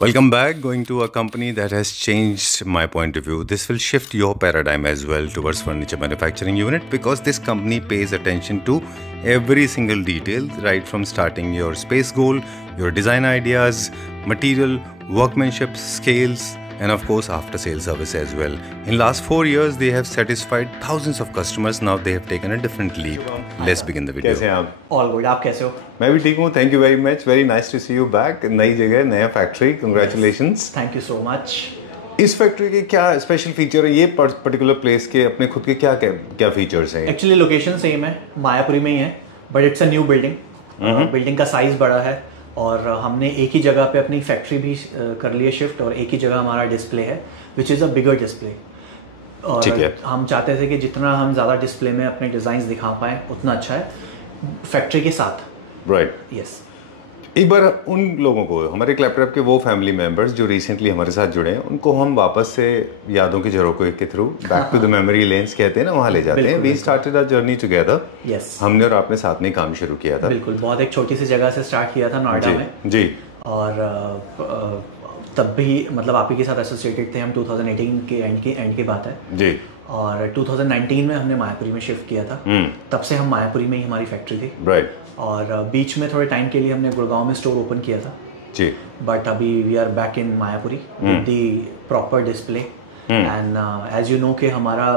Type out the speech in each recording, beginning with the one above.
Welcome back. Going to a company that has changed my point of view. This will shift your paradigm as well towards furniture manufacturing unit because this company pays attention to every single detail, right from starting your space goal, your design ideas, material, workmanship, scales, and of course after sales service as well. In last 4 years they have satisfied thousands of customers. Now they have taken a different leap. Let's begin the video. कैसे हैं आप? All good. आप कैसे हो? मैं भी ठीक हूँ. Thank you very much. Very nice to see you back. नई जगह, नया factory. Congratulations. Thank you so much. इस फैक्ट्री के क्या स्पेशल फीचर है? ये पर्टिकुलर प्लेस के अपने खुद के क्या फीचर्स हैं? एक्चुअली लोकेशन सेम है, मायापुरी में ही है, but it's a new building. Building का साइज बड़ा है और हमने एक ही जगह पे अपनी फैक्ट्री भी कर ली है शिफ्ट और एक ही जगह हमारा डिस्प्ले है which is a bigger display. और हम चाहते थे कि जितना हम ज़्यादा डिस्प्ले में अपने डिज़ाइंस दिखा पाएँ उतना अच्छा है फैक्ट्री के साथ. राइट. यस. एक बार उन लोगों को, हमारे क्लैपटॉप के वो फैमिली मेंबर्स जो रिसेंटली हमारे साथ जुड़े हैं, उनको हम वापस से यादों की झरोखे के through back to the memory lanes कहते हैं ना, वहाँ ले जाते हैं. We started our journey together. Yes. हमने और आपने साथ में काम शुरू किया था. बिल्कुल. बहुत एक छोटी सी जगह से स्टार्ट किया था नोएडा में. जी. और तब भी मतलब आप ही के साथ एसोसिएटेड थे हम. 2018 के एंड की बात है जी. और 2019 में हमने मायापुरी में शिफ्ट किया था. तब से हम मायापुरी में ही हमारी फैक्ट्री थी. राइट. और बीच में थोड़े टाइम के लिए हमने गुड़गांव में स्टोर ओपन किया था जी. बट अभी we are back in Mayapuri with the proper display. And as you know कि हमारा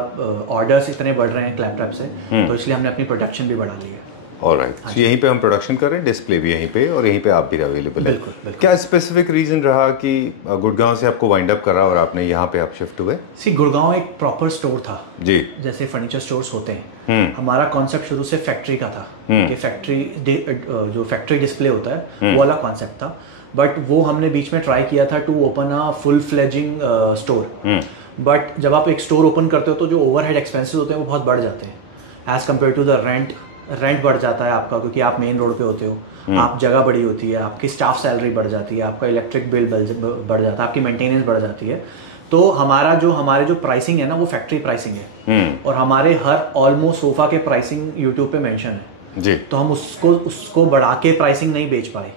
ऑर्डर्स इतने बढ़ रहे हैं क्लैपटॉप से, तो इसलिए हमने अपनी प्रोडक्शन भी बढ़ा ली है. ऑलराइट. तो यहीं पे हम प्रोडक्शन कर रहे हैं, डिस्प्ले भी यहीं पे और यहीं पे आप भी अवेलेबल है. बिल्कुल. क्या स्पेसिफिक रीजन रहा कि गुड़गांव से आपको वाइंड अप करा और आपने यहाँ पे आप शिफ्ट हुए? सी गुड़गांव एक प्रॉपर स्टोर था जी, जैसे फर्नीचर स्टोर्स होते हैं. हमारा कॉन्सेप्ट शुरू से फैक्ट्री का था कि फैक्ट्री जो फैक्ट्री डिस्प्ले होता है वो वाला कॉन्सेप्ट था. बट वो हमने बीच में ट्राई किया था to open a full fledging store. But जब आप एक स्टोर ओपन करते हो तो जो ओवरहेड एक्सपेंसेस होते हैं वो बहुत बढ़ जाते हैं as compare to the rent बढ़ जाता है आपका, क्योंकि आप मेन रोड पे होते हो. आप जगह बड़ी होती है, आपकी स्टाफ सैलरी बढ़ जाती है, आपका इलेक्ट्रिक बिल बढ़ जाता है, आपकी मेंटेनेंस बढ़ जाती है. तो हमारे जो प्राइसिंग है ना वो फैक्ट्री प्राइसिंग है. और हमारे हर ऑलमोस्ट सोफा के प्राइसिंग यूट्यूब पे मेंशन है जी. तो हम उसको बढ़ा के प्राइसिंग नहीं बेच पाए.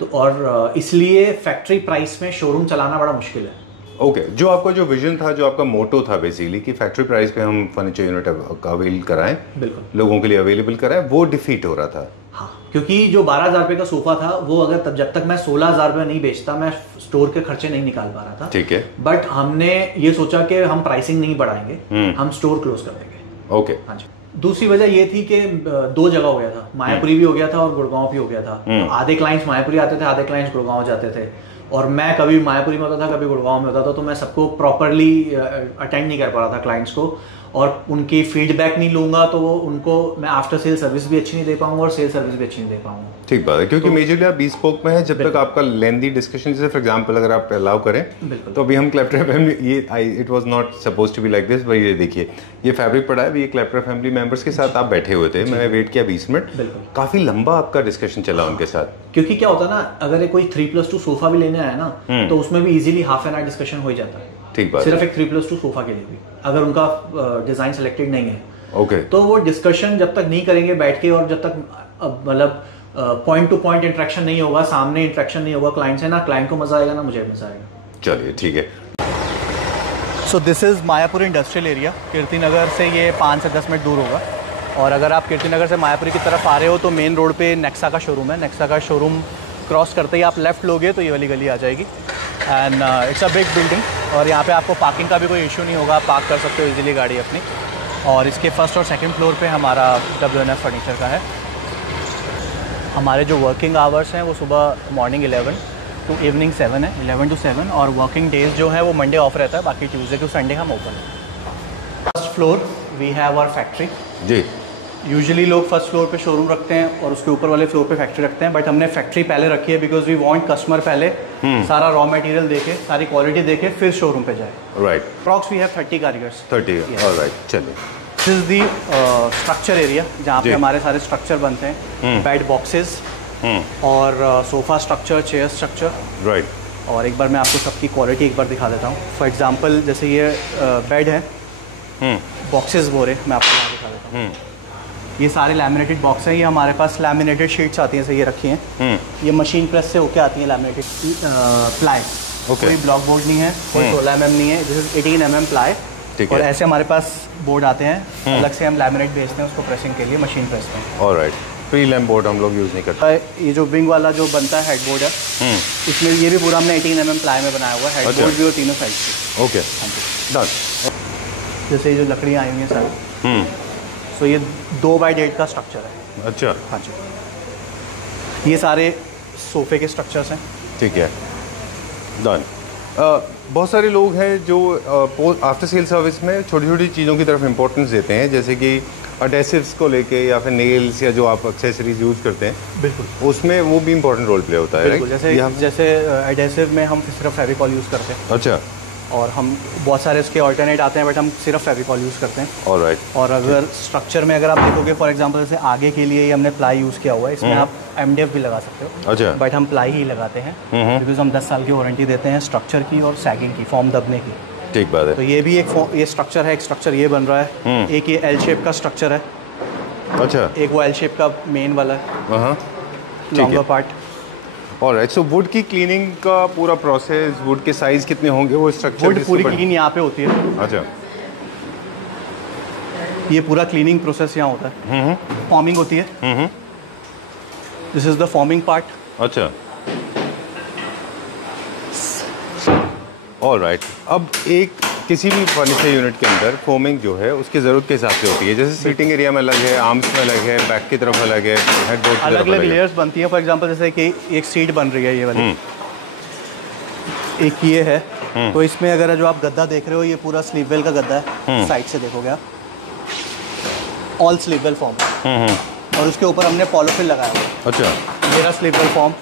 तो और इसलिए फैक्ट्री प्राइस में शोरूम चलाना बड़ा मुश्किल है. ओके. जो आपका जो विजन था, जो आपका मोटो था बेसिकली कि फैक्ट्री प्राइस पे हम फर्नीचर यूनिट अवेल कराएं, बिल्कुल लोगों के लिए अवेलेबल कराएं, वो डिफीट हो रहा था. हाँ, क्योंकि जो 12,000 रुपये का सोफा था वो अगर जब तक मैं 16,000 रुपये नहीं बेचता मैं स्टोर के खर्चे नहीं निकाल पा रहा था. ठीक है. बट हमने ये सोचा कि हम प्राइसिंग नहीं बढ़ाएंगे, हम स्टोर क्लोज कर देंगे. ओके. हाँ जी. दूसरी वजह ये थी कि 2 जगह हो गया था, मायापुरी भी हो गया था और गुड़गांव भी हो गया था. तो आधे क्लाइंट्स मायापुरी आते थे, आधे क्लाइंट्स गुड़गांव जाते थे. और मैं कभी मायापुरी में होता था, कभी गुड़गांव में होता था, तो मैं सबको प्रॉपरली अटेंड नहीं कर पा रहा था क्लाइंट्स को. और उनकी फीडबैक नहीं लूंगा तो वो उनको मैं आफ्टर सेल सर्विस भी अच्छी नहीं दे पाऊंगा और सेल सर्विस भी अच्छी नहीं दे पाऊंगा. ठीक बात है, क्योंकि मेजरली आप bespoke में है. जब तक आपका लेंदी डिस्कशन, जैसे फॉर एग्जांपल अगर आप अलाउ करें तो अभी हम क्लैपटॉप फैमिली, ये it was not suppose to be like this, but ये देखिए ये फैब्रिक पड़ा है, ये क्लैपटॉप फैमिली मेंबर्स के साथ आप बैठे हुए थे. मैंने वेट किया 20 मिनट. काफी लंबा आपका डिस्कशन चला उनके साथ. क्योंकि क्या होता है ना, अगर कोई 3+2 सोफा भी लेने आया ना तो उसमें भी easily half an hour discussion हो जाता है. ठीक बात. सिर्फ एक 3+2 सोफा के लिए भी अगर उनका डिजाइन सेलेक्टेड नहीं है. ओके. तो वो डिस्कशन जब तक नहीं करेंगे बैठ के और जब तक मतलब पॉइंट टू पॉइंट इंटरेक्शन नहीं होगा, सामने इंटरेक्शन नहीं होगा क्लाइंट से, ना क्लाइंट को मजा आएगा ना मुझे मजा आएगा. चलिए ठीक है. So this is Mayapur industrial area. Kirti Nagar से ये 5 से 10 मिनट दूर होगा. और अगर आप कीर्ति नगर से मायापुरी की तरफ आ रहे हो तो मेन रोड पे नेक्सा का शोरूम है. नेक्सा का शोरूम क्रॉस करते ही आप लेफ्ट लोगे तो ये वाली गली आ जाएगी. And it's a big building और यहाँ पे आपको पार्किंग का भी कोई इशू नहीं होगा. आप पार्क कर सकते हो इजीली गाड़ी अपनी. और इसके फर्स्ट और सेकंड फ्लोर पे हमारा WNF फर्नीचर का है. हमारे जो वर्किंग आवर्स हैं वो सुबह मॉर्निंग 11 टू इवनिंग 7 है, 11 to 7. और वर्किंग डेज जो है वो मंडे ऑफ रहता है, बाकी ट्यूसडे टू संडे हम ओपन है. First floor we have our factory जी. यूजुअली लोग फर्स्ट फ्लोर पे शोरूम रखते हैं और उसके ऊपर वाले फ्लोर पे फैक्ट्री रखते हैं, बट हमने फैक्ट्री पहले रखी है बिकॉज वी वांट कस्टमर पहले सारा रॉ मटेरियल देखे, सारी क्वालिटी देखे, फिर शोरूम पे जाए. राइट. अप्रॉक्स वी हैव 30 कारीगर्स. 30. ऑलराइट. चलिए. This is the structure area जहाँ पे हमारे सारे स्ट्रक्चर बनते हैं. बेड बॉक्सेस और sofa structure, chair structure. Right. और एक बार मैं आपको सबकी क्वालिटी एक बार दिखा देता हूँ. फॉर एग्जांपल जैसे ये बेड है, बॉक्सेस बोरे मैं आपको यहाँ दिखा देता हूँ. ये सारे लैमिनेटेड बॉक्स हैं, ये हमारे पास लैमिनेटेड शीट्स आती हैं, से ये रखी हैं। ये मशीन प्रेस से होके आती हैं लैमिनेटेड प्लाई। कोई ब्लॉक बोर्ड नहीं है, कोई 16 mm नहीं है, दिस इज 18 mm प्लाई। और ऐसे हमारे पास बोर्ड आते हैं, अलग से हम लैमिनेट भेजते हैं उसको प्रेसिंग के लिए मशीन प्रेस में। ऑलराइट, प्री लैम बोर्ड हम लोग यूज़ नहीं करते। ये जो विंग वाला जो बनता है हेडबोर्ड है, इसमें ये भी पूरा हमने 18 mm प्लाई में बनाया हुआ है, हेडबोर्ड भी और तीनों साइड से। Okay, done. जैसे ये जो लकड़ियाँ आई हुई हैं सारी, तो ये 2x8 का स्ट्रक्चर है। अच्छा, हाँ जी, ये सारे सोफे के स्ट्रक्चर्स हैं। ठीक है, डन। बहुत सारे लोग हैं जो आफ्टर सेल सर्विस में छोटी छोटी चीज़ों की तरफ इम्पोर्टेंस देते हैं, जैसे कि अडेसिव्स को लेके या फिर नेल्स या जो आप एक्सेसरीज यूज़ करते हैं, बिल्कुल, उसमें वो भी इम्पोर्टेंट रोल प्ले होता है। बिल्कुल, जैसे एडेसिव में हम सिर्फ फेविकॉल यूज़ करते हैं। अच्छा, और हम बहुत सारे इसके ऑल्टरनेट आते हैं, बट हम सिर्फ फेविकॉल यूज़ करते हैं। ऑलराइट। और अगर स्ट्रक्चर में अगर आप देखोगे, फॉर एग्जांपल जैसे आगे के लिए हमने प्लाई यूज़ किया हुआ है, इसमें आप MDF भी लगा सकते हो। अच्छा, बट हम प्लाई ही लगाते हैं, बिकॉज हम 10 साल की वारंटी देते हैं स्ट्रक्चर की और सैगिंग की, फॉर्म दबने की। ठीक बात है। तो ये भी ये स्ट्रक्चर है, एक स्ट्रक्चर ये बन रहा है, एक ये L शेप का स्ट्रक्चर है। अच्छा, एक वो L शेप का मेन वाला है, longer part. Alright, so would की क्लीनिंग का पूरा प्रोसेस, वुड के साइज कितने होंगे, वो स्ट्रक्चर वुड पूरी क्लीन यहाँ पे होती है। अच्छा, ये पूरा क्लीनिंग प्रोसेस यहाँ होता है, फॉर्मिंग होती है। This is the forming part. अच्छा, ऑलराइट। अब एक किसी भी फर्नीचर यूनिट के अंदर फोमिंग जो है उसकी ज़रूरत के हिसाब से होती है, जैसे सीटिंग एरिया में अलग है, आर्म्स में अलग है, बैक की तरफ अलग है, हेडबोर्ड की अलग अलग लेयर्स बनती हैं। फॉर एग्जांपल जैसे कि एक सीट बन रही है ये वाली, एक ये है, तो इसमें अगर जो आप गद्दा देख रहे हो, ये पूरा स्लीव वेल का गद्दा है, साइड से देखोगे आप, ऑल स्लीव वेल फॉर्म, और उसके ऊपर हमने पॉलोफिल लगाया हुआ है। अच्छा, मेरा स्लीव वेल फॉर्म,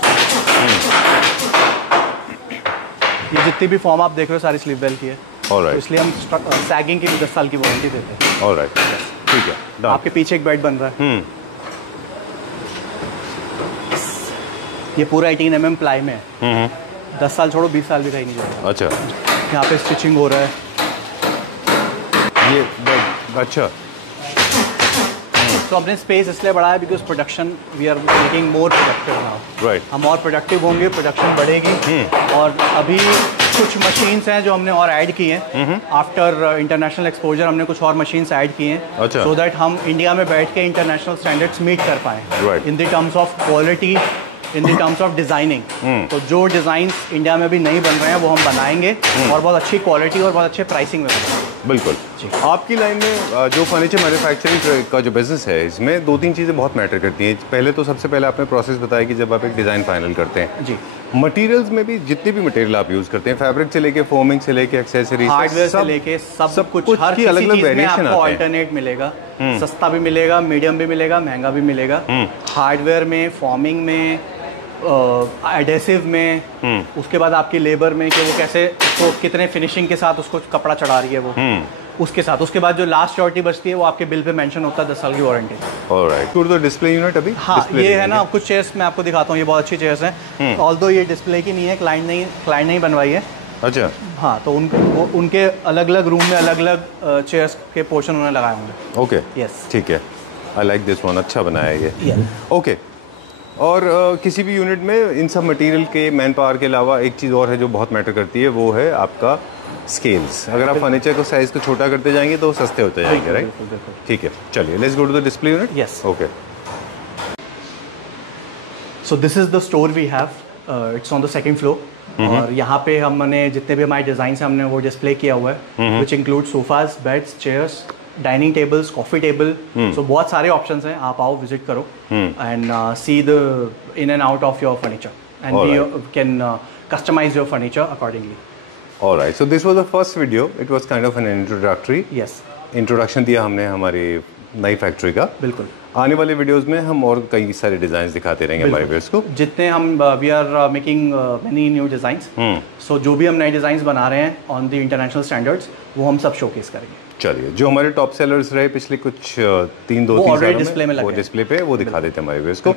ये जितनी भी फॉर्म आप देख रहे हो सारी स्लीव वेल की है। ऑलराइट, तो इसलिए हम सैगिंग की भी 10 साल की वारंटी देते हैं। ऑलराइट, ठीक है, डन। आपके पीछे एक बेड बन रहा है, ये पूरा 18 mm प्लाई में है। 10 साल छोड़ो, 20 साल भी कहीं नहीं जाएगा। अच्छा, यहाँ पे स्टिचिंग हो रहा है। ये बेड, अच्छा, तो अपने स्पेस इसलिए बढ़ाया because production, we are making more productive now. Right, हम और प्रोडक्टिव होंगे, प्रोडक्शन बढ़ेगी। और अभी कुछ मशीन्स हैं जो हमने और ऐड की हैं, आफ्टर इंटरनेशनल एक्सपोजर हमने कुछ और मशीन्स ऐड की हैं, सो दैट हम इंडिया में बैठ के इंटरनेशनल स्टैंडर्ड्स मीट कर पाएँ in the terms of quality, in the terms of designing. तो जो डिज़ाइंस इंडिया में भी नहीं बन रहे हैं वो हम बनाएंगे, और बहुत अच्छी क्वालिटी और बहुत अच्छे प्राइसिंग में बनाएंगे। बिल्कुल। आपकी लाइन में जो फर्नीचर मैन्युफैक्चरिंग का जो बिजनेस है, इसमें 2-3 चीज़ें बहुत मैटर करती हैं। पहले तो सबसे पहले आपने प्रोसेस बताया कि जब आप एक डिज़ाइन फाइनल करते हैं जी, मटेरियल्स में भी जितने भी मटेरियल आप यूज़ करते हैं, फैब्रिक से लेके फोमिंग से लेके एक्सेसरीज, हार्डवेयर से लेके सब कुछ हर किसी अलग-अलग चीज़ में वेरिएशन आपको आते हैं। अल्टरनेट मिलेगा, सस्ता भी मिलेगा, मीडियम भी मिलेगा, महंगा भी मिलेगा। हार्डवेयर में, फॉर्मिंग में, एडेसिव में, उसके बाद आपकी लेबर में कि वो कैसे उसको कितने फिनिशिंग के साथ उसको कपड़ा चढ़ा रही है वो, उसके साथ। उसके बाद जो लास्ट श्योरिटी बचती है वो आपके बिल पे मेंशन होता है 10 साल की वारंटी। ऑलराइट, तो डिस्प्ले यूनिट अभी हाँ, ये है ना, कुछ चेयर्स मैं आपको दिखाता हूँ, ये बहुत अच्छी चेयर्स हैं। ऑल्दो ये डिस्प्ले की नहीं है, क्लाइंट नहीं बनवाई है। अच्छा, हाँ, तो उनके अलग अलग रूम में अलग अलग चेयर्स के पोर्शन उन्होंने लगाए होंगे। ओके, यस, ठीक है, आई लाइक दिस वन, अच्छा बनाया ये। ओके, और किसी भी यूनिट में इन सब मटेरियल के, मैन पावर के अलावा एक चीज़ और है जो बहुत मैटर करती है, वो है आपका स्केल्स। अगर आप फर्नीचर को साइज़ को छोटा करते जाएंगे तो सस्ते होते जाएंगे, राइट? ठीक है, चलिए let's go to the display unit. Yes, okay. So this is the store we have, it's on the second floor. और यहाँ पे हमने जितने भी हमारे डिज़ाइन हैं हमने वो डिस्प्ले किया हुआ है, which include sofas, beds, chairs, dining tables, coffee table. So बहुत सारे ऑप्शंस हैं, आप आओ, विजिट करो and see the in and out of your furniture and we can customise your furniture accordingly. Alright, so this was the first video, it was kind of an introductory. Yes, introduction दिया हमने हमारी नई factory का। बिल्कुल। आने वाले videos में हम और कई सारे डिजाइन दिखाते रहेंगे हमारे व्यूअर्स को। जितने हम we are making many new designs, so जो भी हम नए डिजाइंस बना रहे हैं ऑन द इंटरनेशनल स्टैंडर्ड्स वो हम सब शोकेस करेंगे। चलिए, जो हमारे टॉप सेलर्स रहे पिछले कुछ 3 सालों डिस्प्ले में वो डिस्प्ले पे वो दिखा देते हैं हमारे व्यूअर्स को।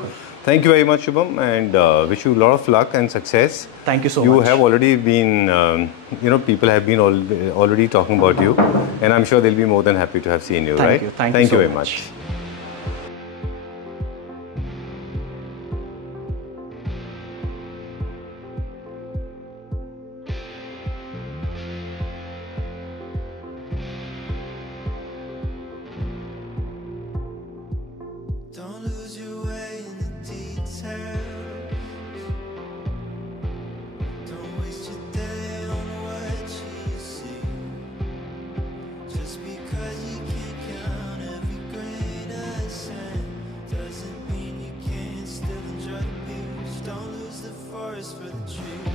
Thank you very much Shubham, and wish you lot of luck and success. Thank you so much. You much. have already been, people have been already talking about you, and I'm sure they'll be more than happy to have seen you, right? Thank you so very much. much. forest for the trees.